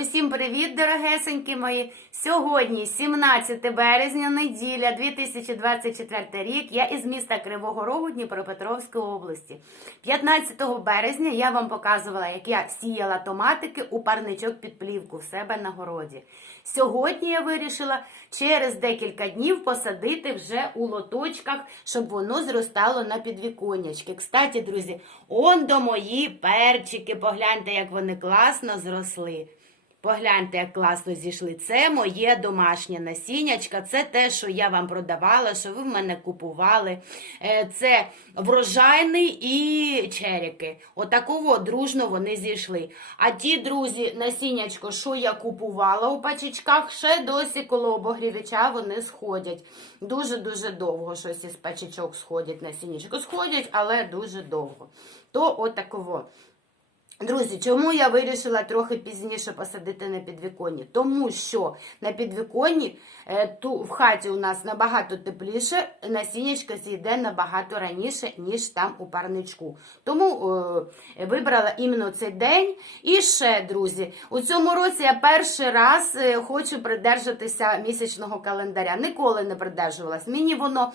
Усім привіт, дорогесенькі мої! Сьогодні, 17 березня, неділя, 2024 рік. Я із міста Кривого Рогу Дніпропетровської області. 15 березня я вам показувала, як я сіяла томатики у парничок під плівку в себе на городі. Сьогодні я вирішила через декілька днів посадити вже у лоточках, щоб воно зростало на підвіконячки. Кстати, друзі, он до мої перчики. Погляньте, як вони класно зросли. Погляньте, як класно зійшли. Це моє домашнє насіннячка. Це те, що я вам продавала, що ви в мене купували. Е, Це врожайний і черіки. Отакого дружно вони зійшли. А ті друзі, насіннячко, що я купувала у пачечках, ще досі коло обогрівача вони сходять. Дуже-дуже довго щось із пачечок сходять насіннячко. Сходять, але дуже довго. То отаково. Друзі, чому я вирішила трохи пізніше посадити на підвіконні? Тому що на підвіконні е, ту, в хаті у нас набагато тепліше, насіннячка зійде набагато раніше, ніж там у парничку. Тому е, вибрала іменно цей день. І ще, друзі, у цьому році я перший раз е, хочу придержатися місячного календаря. Ніколи не придержувалась. Мені воно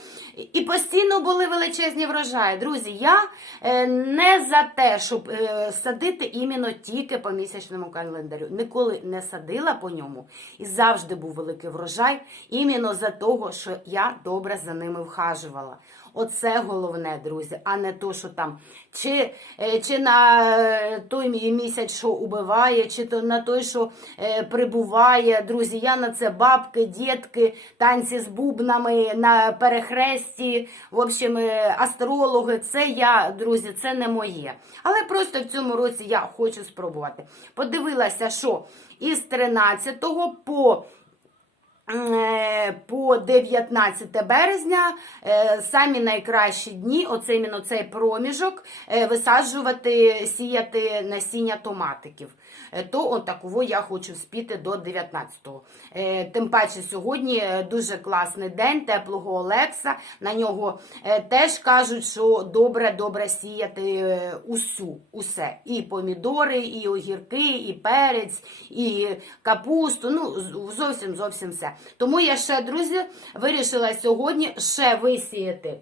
і постійно були величезні врожаї. Друзі, я е, не за те, щоб е, садити іменно тільки по місячному календарю. Ніколи не садила по ньому. І завжди був великий врожай, іменно за того, що я добре за ними вхажувала. Оце головне, друзі, а не то, що там чи, е, чи на е, той місяць, що убиває, чи то на той, що е, прибуває. Друзі, я на це бабки, дітки, танці з бубнами на перехресті, в общем, астрологи. Це я, друзі, це не моє. Але просто в цьому році я хочу спробувати. Подивилася, що із 13 по по 19 березня е, самі найкращі дні, оце іменно цей проміжок, е, висаджувати, сіяти насіння томатиків. То от такого я хочу спіти до 19-го. Тим паче сьогодні дуже класний день, теплого Олекса. На нього теж кажуть, що добре-добре сіяти усю, усе. І помідори, і огірки, і перець, і капусту. Ну, зовсім зовсім все. Тому я ще, друзі, вирішила сьогодні ще висіяти.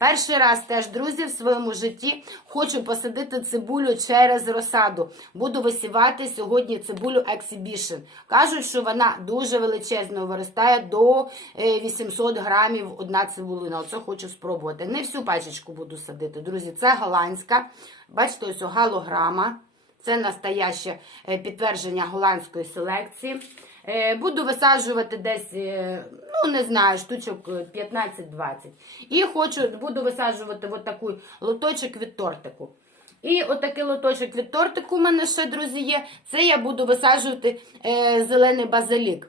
Перший раз теж, друзі, в своєму житті хочу посадити цибулю через розсаду. Буду висівати сьогодні цибулю Exhibition. Кажуть, що вона дуже величезно виростає до 800 грамів одна цибулина. Оце хочу спробувати. Не всю пачечку буду садити, друзі. Це голландська. Бачите, ось галограма. Це настояще підтвердження голландської селекції. Е, буду висаджувати десь, е, ну не знаю, штучок 15-20. І хочу, буду висаджувати от такий лоточок від тортику. І отакий лоточок від тортику у мене ще, друзі, є. Це я буду висаджувати е, зелений базилік.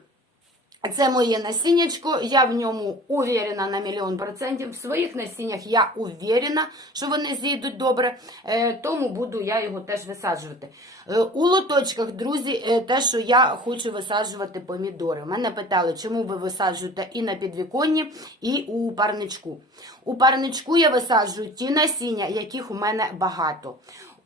Це моє насіннячко, я в ньому уверена на мільйон процентів. В своїх насіннях я уверена, що вони зійдуть добре, е, тому буду я його теж висаджувати. Е, у лоточках, друзі, е, те, що я хочу висаджувати помідори. Мене питали, чому ви висаджуєте і на підвіконні, і у парничку. У парничку я висаджую ті насіння, яких у мене багато.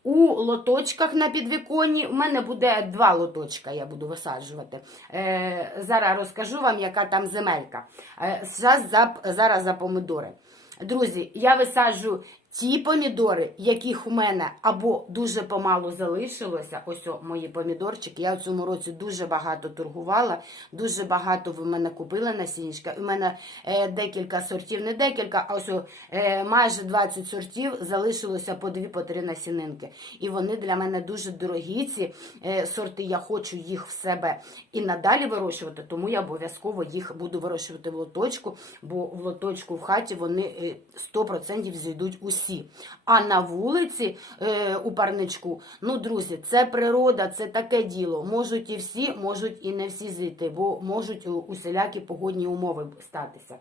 У лоточках на підвіконні у мене буде два лоточка, я буду висаджувати. Е, Зараз розкажу вам, яка там земелька. Е, Зараз за, зараз за помидори. Друзі, я висаджую ті помідори, яких у мене або дуже помалу залишилося. Ось о, мої помідорчики. Я в цьому році дуже багато торгувала, дуже багато ви мене купили насіннячка. У мене е, декілька сортів, не декілька, а ось о, е, майже 20 сортів залишилося по дві, по три насінинки. І вони для мене дуже дорогі. Ці е, сорти. Я хочу їх в себе і надалі вирощувати, тому я обов'язково їх буду вирощувати в лоточку, бо в лоточку в хаті вони е, 100% зійдуть усі всі. А на вулиці е, у парничку, ну, друзі, це природа, це таке діло. Можуть і всі, можуть і не всі зійти, бо можуть усілякі погодні умови статися.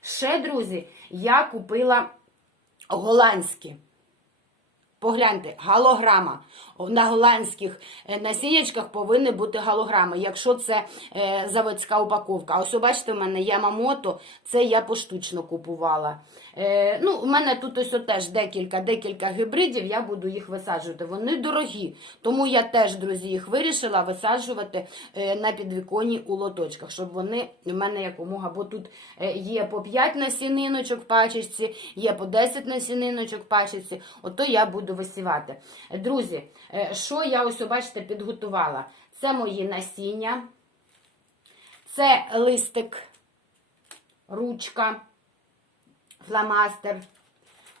Ще, друзі, я купила голландські. Погляньте, галограма. На голландських е, насіннячках повинні бути галограми, якщо це е, заводська упаковка. А ось бачите, в мене Ямамото, це я поштучно купувала. Е, ну, у мене тут ось теж декілька, декілька гібридів, я буду їх висаджувати. Вони дорогі, тому я теж, друзі, їх вирішила висаджувати е, на підвіконні у лоточках, щоб вони в мене якомога, бо тут е, є по 5 насіниночок в пачечці, є по 10 насіниночок в пачечці, ото я буду висівати. Друзі, е, що я ось, бачите, підготувала? Це мої насіння, це листик, ручка, фломастер.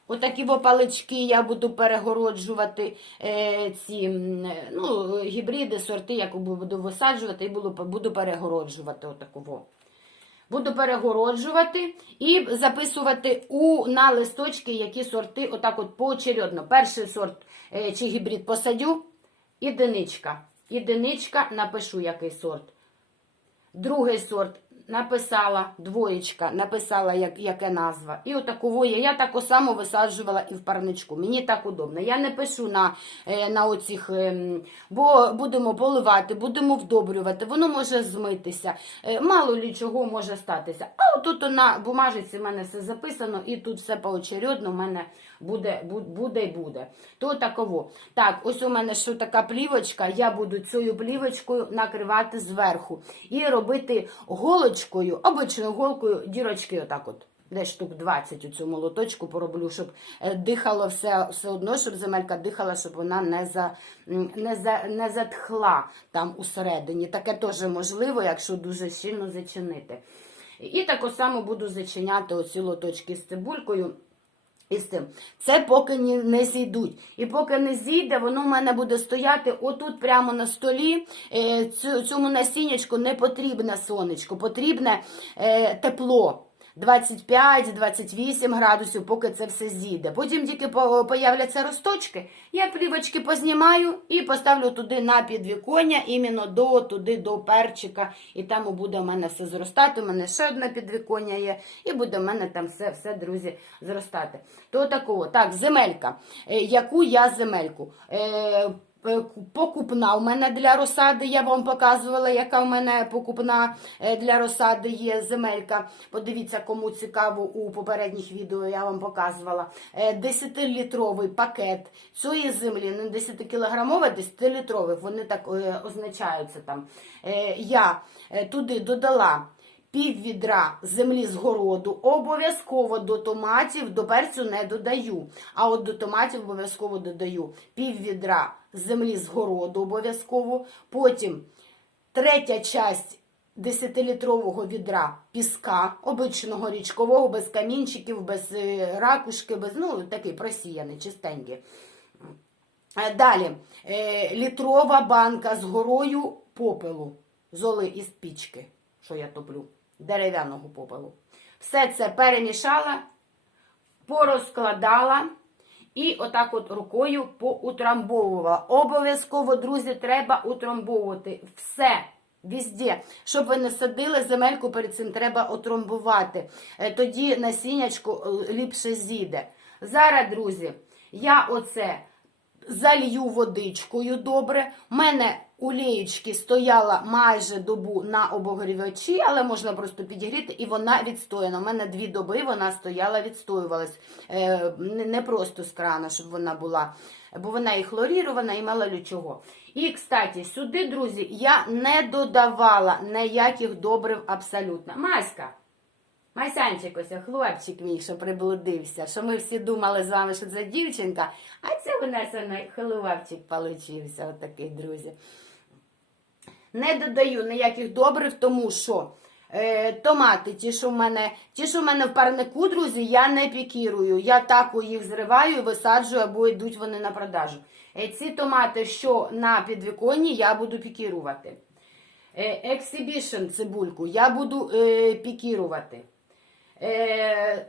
Отакі бо палички я буду перегороджувати е, ці ну, гібриди, сорти, як буду висаджувати, і буду, буду перегороджувати отаково. Буду перегороджувати і записувати у, на листочки, які сорти, отак от поочередно. Перший сорт е, чи гібрид посадю, ідиничка. Ідиничка, напишу який сорт. Другий сорт написала, двоєчка, написала, як, яке назва. І отаково я, я тако само висаджувала і в парничку. Мені так удобно. Я не пишу на, е, на оцих, ем, бо будемо поливати, будемо вдобрювати, воно може змитися. Е, Мало лі чого може статися. А отут на бумажиці в мене все записано, і тут все поочередно в мене буде, буде і буде. То таково. Так, ось у мене що така плівочка, я буду цією плівочкою накривати зверху і робити голочкою, обичною голкою, дірочки отак от. Десь штук 20 у цьому лоточку пороблю, щоб е, дихало все, все одно, щоб земелька дихала, щоб вона не, за, не, за, не затхла там усередині. Таке теж можливо, якщо дуже сильно зачинити. І так само буду зачиняти оці лоточки з цибулькою. І тим. Це поки не зійдуть. І поки не зійде, воно в мене буде стояти отут прямо на столі. Е, Цьому насіннячку не потрібне сонечко, потрібне е, тепло. 25-28 градусів, поки це все зійде. Потім тільки появляться росточки, я плівочки познімаю і поставлю туди на підвіконня, іменно до туди до перчика. І там буде в мене все зростати. У мене ще одне підвіконня є, і буде в мене там все, все друзі, зростати. То такого. Так, земелька. Е, Яку я земельку? Е, Е, Покупна у мене для розсади, я вам показувала, яка в мене покупна е, для розсади є земелька. Подивіться, кому цікаво у попередніх відео я вам показувала. 10-літровий пакет цієї землі, не 10-кілограмовий, 10-літрових, вони так е, означаються там. Е, Я е, туди додала пів відра землі з городу. Обов'язково до томатів, до перцю не додаю. А от до томатів обов'язково додаю пів відра землі з городу обов'язково. Потім третя часть 10-літрового відра піска, обичного річкового, без камінчиків, без е, ракушки, без ну такий просіяний, чистенький. Е, Далі е, літрова банка з горою попелу, золи із пічки, що я топлю, дерев'яного попелу. Все це перемішала, порозкладала і отак от рукою поутрамбовувала. Обов'язково, друзі, треба утрамбовувати все. Візде, щоб ви не садили земельку перед цим, треба отромбувати. Е, Тоді насіннячко е, ліпше зійде. Зараз, друзі, я оце залью водичкою добре. У мене у лієчки стояла майже добу на обогрівачі, але можна просто підігріти, і вона відстояна. У мене дві доби вона стояла, відстоювалась. Е, не просто з крана, щоб вона була, бо вона і хлорірована, і мало лю чого. І, кстати, сюди, друзі, я не додавала ніяких добрив абсолютно. Маська, Масянчик ось, хлопчик мій, що приблудився, що ми всі думали з вами, що це дівчинка, а це у нас хлопчик получився, отакий, друзі. Не додаю ніяких добрив, тому що е, томати, ті, що в мене, ті, що в мене в парнику, друзі, я не пікірую. Я так їх зриваю і висаджую, або йдуть вони на продажу. Е, ці томати, що на підвіконні, я буду пікірувати. Е, Exhibition цибульку я буду е, пікірувати. Е,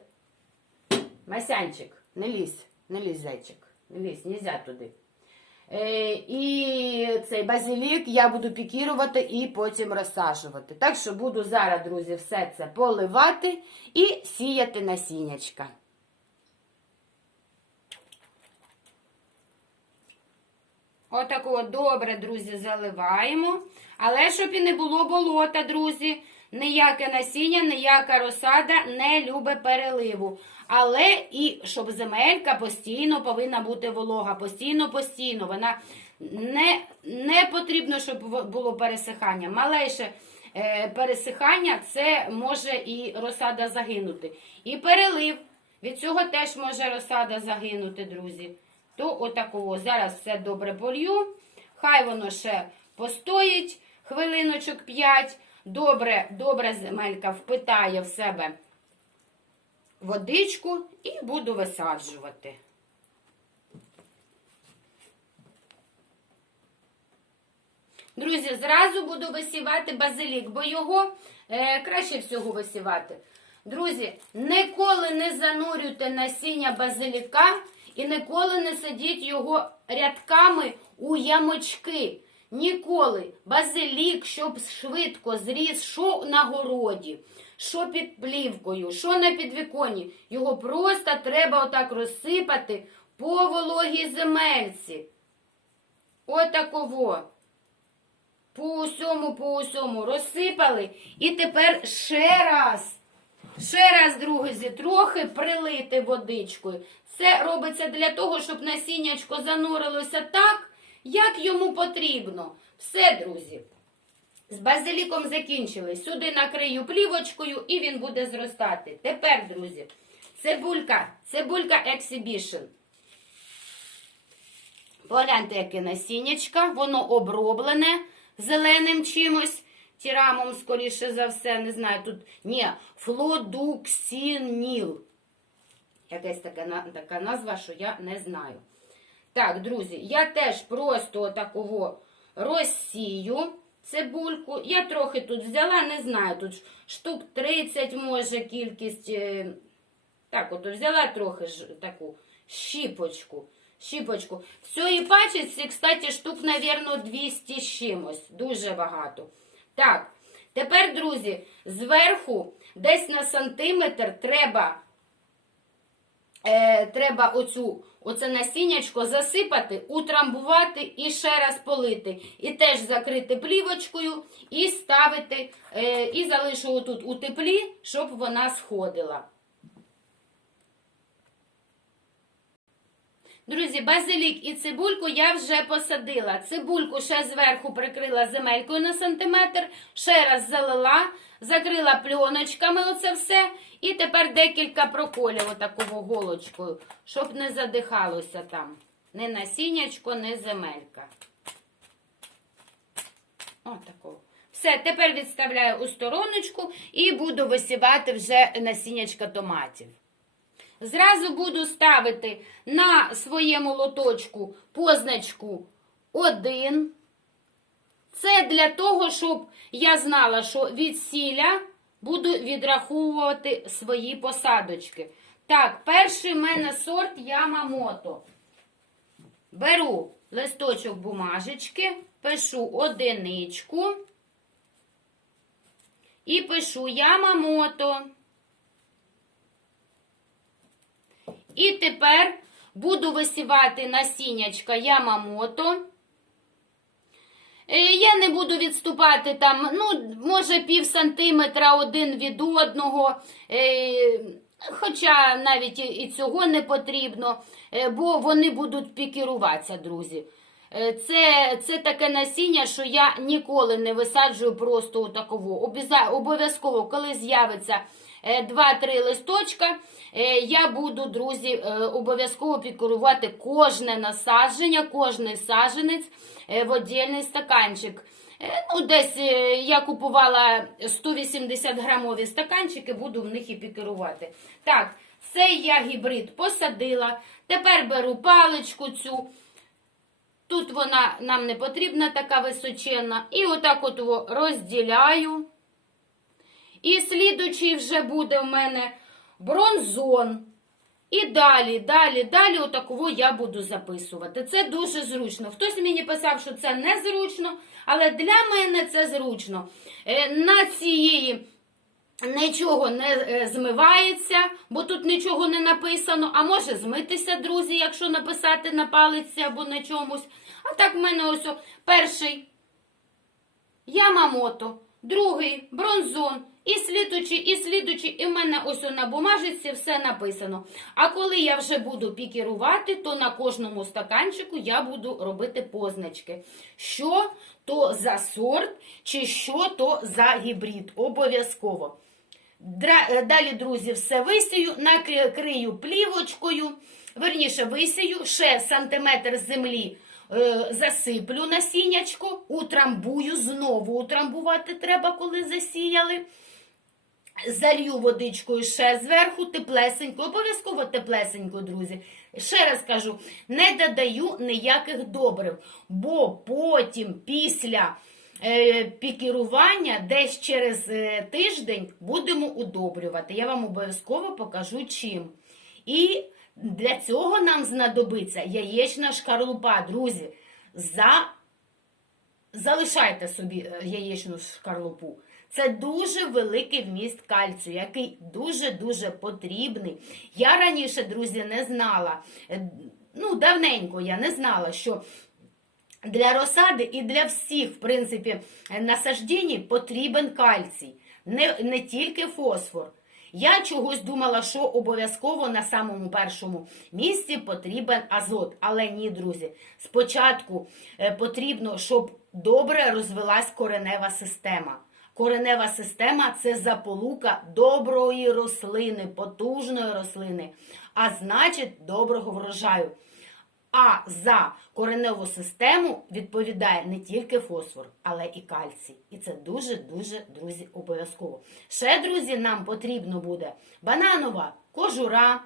Масянчик, не лізь, не лізь, зайчик, не лізь, нельзя туди. Е, і цей базилік я буду пікірувати і потім розсаджувати. Так що буду зараз, друзі, все це поливати і сіяти насіннячка. Отако добре, друзі, заливаємо. Але щоб і не було болота, друзі. Ніяке насіння, ніяка розсада не любить переливу. Але і щоб земелька постійно повинна бути волога. Постійно, постійно. Вона не, не потрібно, щоб було пересихання. Малейше е, пересихання це може і розсада загинути. І перелив. Від цього теж може розсада загинути, друзі. То отакого. Зараз все добре полью. Хай воно ще постоїть хвилиночок 5. Добре, добре земелька впитає в себе водичку і буду висаджувати. Друзі, зразу буду висівати базилік, бо його е, краще всього висівати. Друзі, ніколи не занурюйте насіння базиліка і ніколи не садіть його рядками у ямочки. Ніколи. Базилік, щоб швидко зріс, що на городі, що під плівкою, що на підвіконні. Його просто треба отак розсипати по вологій земельці. Отаково. По усьому, по усьому розсипали. І тепер ще раз. Ще раз, друзі, трохи прилити водичкою. Це робиться для того, щоб насіннячко занурилося так, як йому потрібно. Все, друзі. З базиліком закінчили. Сюди накрию плівочкою і він буде зростати. Тепер, друзі, цибулька, цибулька Exhibition. Погляньте, яке насіннячка, воно оброблене зеленим чимось, тірамом, скоріше за все, не знаю, тут ні, флодуксініл. Якась така, така назва, що я не знаю. Так, друзі, я теж просто такого розсію цибульку. Я трохи тут взяла, не знаю, тут штук 30 може кількість. е, Так, от взяла трохи таку щіпочку. Щіпочку. В цій пачці, кстати, штук, навірно, 200 з чимось. Дуже багато. Так, тепер, друзі, зверху десь на сантиметр треба е, треба оцю, оце насіннячко засипати, утрамбувати і ще раз полити. І теж закрити плівочкою і ставити, е, і залишу отут у теплі, щоб вона сходила. Друзі, базилік і цибульку я вже посадила. Цибульку ще зверху прикрила земелькою на сантиметр, ще раз залила, закрила пленочками оце все. І тепер декілька проколів отаково голочкою, щоб не задихалося там. Не насіннячко, не земелька. Отаково. Все, тепер відставляю у стороночку і буду висівати вже насіннячка томатів. Зразу буду ставити на своєму лоточку позначку 1. Це для того, щоб я знала, що від сіля буду відраховувати свої посадочки. Так, перший в мене сорт Ямамото. Беру листочок бумажечки, пишу одиничку і пишу Ямамото. І тепер буду висівати насіннячка Ямамото. Е, Я не буду відступати там, ну, може, пів сантиметра один від одного. Е, Хоча навіть і- цього не потрібно, е, бо вони будуть пікіруватися, друзі. Це, це таке насіння, що я ніколи не висаджую просто у. Обяза- Обов'язково, коли з'явиться 2-3 листочка, е, я буду, друзі, е, обов'язково пікірувати кожне насадження, кожний саджанець е, в отдільний стаканчик. Е, Ну, десь е, я купувала 180 грамові стаканчики, буду в них і пікерувати. Так, цей я гібрид посадила. Тепер беру паличку цю. Тут вона нам не потрібна, така височенна. І отак от розділяю. І слідучий вже буде в мене бронзон. І далі, далі, далі отаково я буду записувати. Це дуже зручно. Хтось мені писав, що це незручно, але для мене це зручно. Е, На цієї нічого не е, змивається, бо тут нічого не написано. А може змитися, друзі, якщо написати на палиці або на чомусь. А так в мене ось перший Ямамото, другий бронзон, і слідучі, і слідучі, і в мене ось на бумажці все написано. А коли я вже буду пікірувати, то на кожному стаканчику я буду робити позначки. Що то за сорт, чи що то за гібрид. Обов'язково. Далі, друзі, все висію, накрию плівочкою, верніше висію, ще сантиметр землі е, засиплю насіннячко, утрамбую, знову утрамбувати треба, коли засіяли. Залью водичкою ще зверху, теплесенько, обов'язково теплесенько, друзі. Ще раз кажу, не додаю ніяких добрив, бо потім, після е, пікірування, десь через е, тиждень будемо удобрювати. Я вам обов'язково покажу чим. І для цього нам знадобиться яєчна шкарлупа, друзі. За залишайте собі е, яєчну шкарлупу. Це дуже великий вміст кальцію, який дуже-дуже потрібний. Я раніше, друзі, не знала, е, ну, давненько я не знала, що для розсади і для всіх, в принципі, насаждень потрібен кальцій, не, не тільки фосфор. Я чогось думала, що обов'язково на самому першому місці потрібен азот. Але ні, друзі. Спочатку е, потрібно, щоб добре розвилась коренева система. Коренева система це заполука доброї рослини, потужної рослини, а значить доброго врожаю. А за кореневу систему відповідає не тільки фосфор, але і кальцій. І це дуже-дуже, друзі, обов'язково. Ще, друзі, нам потрібно буде бананова кожура,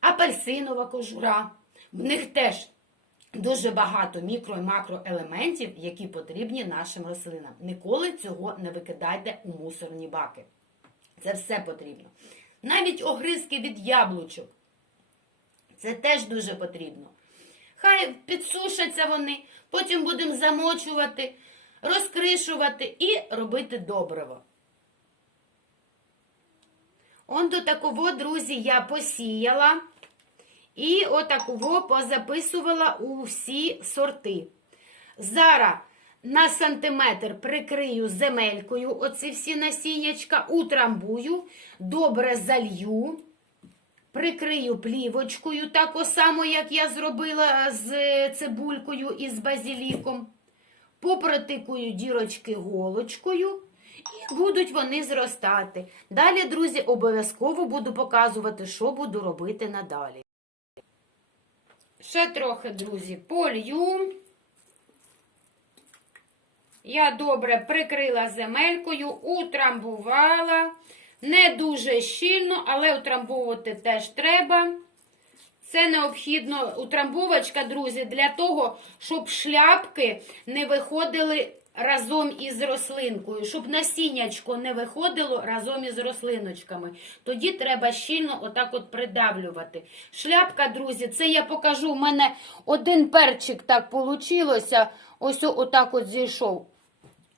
апельсинова кожура. В них теж дуже багато мікро і макроелементів, які потрібні нашим рослинам. Ніколи цього не викидайте у мусорні баки. Це все потрібно. Навіть огризки від яблучок. Це теж дуже потрібно. Хай підсушаться вони, потім будемо замочувати, розкришувати і робити добриво. Он до такого, друзі, я посіяла і отакого позаписувала у всі сорти. Зараз на сантиметр прикрию земелькою оці всі насіннячка, утрамбую, добре залью. Прикрию плівочкою, так само, як я зробила з цибулькою і з базіліком. Попротикую дірочки голочкою і будуть вони зростати. Далі, друзі, обов'язково буду показувати, що буду робити надалі. Ще трохи, друзі, полью. Я добре прикрила земелькою, утрамбувала. Не дуже щільно, але утрамбовувати теж треба. Це необхідно утрамбовочка, друзі, для того, щоб шляпки не виходили разом із рослинкою, щоб насіннячко не виходило разом із рослиночками. Тоді треба щільно отак от придавлювати. Шляпка, друзі, це я покажу. У мене один перчик так получилося. Ось отак от зійшов.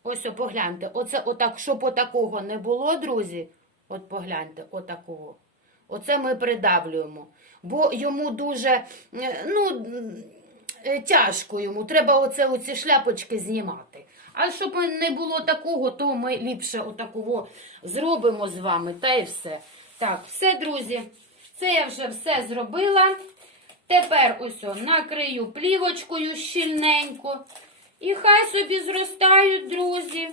Ось о, погляньте. Оце отак, щоб отакого не було, друзі. От погляньте, отакого. Оце ми придавлюємо. Бо йому дуже е, ну, е, тяжко йому. Треба оце оці шляпочки знімати. А щоб не було такого, то ми ліпше отакого зробимо з вами. Та й все. Так, все, друзі. Це я вже все зробила. Тепер ось о, накрию плівочкою щільненько. І хай собі зростають, друзі.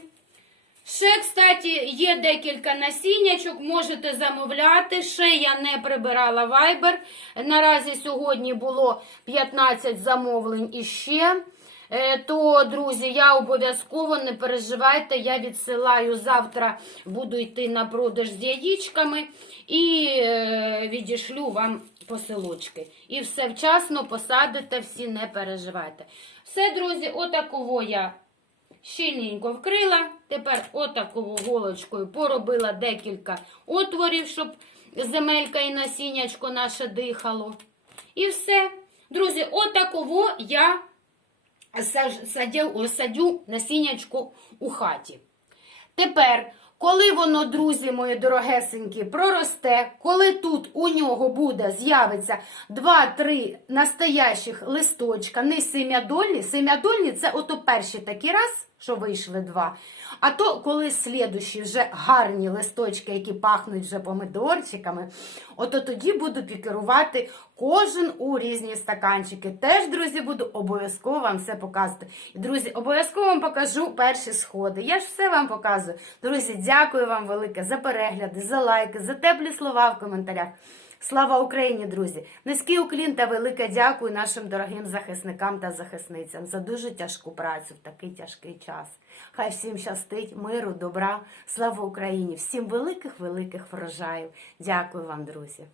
Ще, кстати, є декілька насіннячок, можете замовляти. Ще я не прибирала вайбер. Наразі сьогодні було 15 замовлень іще. Е, То, друзі, я обов'язково не переживайте, я відсилаю завтра, буду йти на продаж з яєчками і е, відішлю вам посилочки. І все вчасно посадите, всі не переживайте. Все, друзі, отакого я щільненько вкрила. Тепер отакову голочкою поробила декілька отворів, щоб земелька і насіннячко наше дихало. І все. Друзі, отаково я садю, садю насіннячку у хаті. Тепер, Коли воно, друзі мої дорогесенькі, проросте, коли тут у нього буде з'явиться 2-3 настоящих листочка, не семядольні. Семядольні це ото перші такі раз, що вийшли два. А то, коли слідущі вже гарні листочки, які пахнуть вже помидорчиками, ото тоді буду пікерувати кожен у різні стаканчики. Теж, друзі, буду обов'язково вам все показувати. Друзі, обов'язково вам покажу перші сходи. Я ж все вам показую. Друзі, дякую вам велике за перегляди, за лайки, за теплі слова в коментарях. Слава Україні, друзі! Низький уклін та велике дякую нашим дорогим захисникам та захисницям за дуже тяжку працю в такий тяжкий час. Хай всім щастить, миру, добра, слава Україні, всім великих великих врожаїв. Дякую вам, друзі.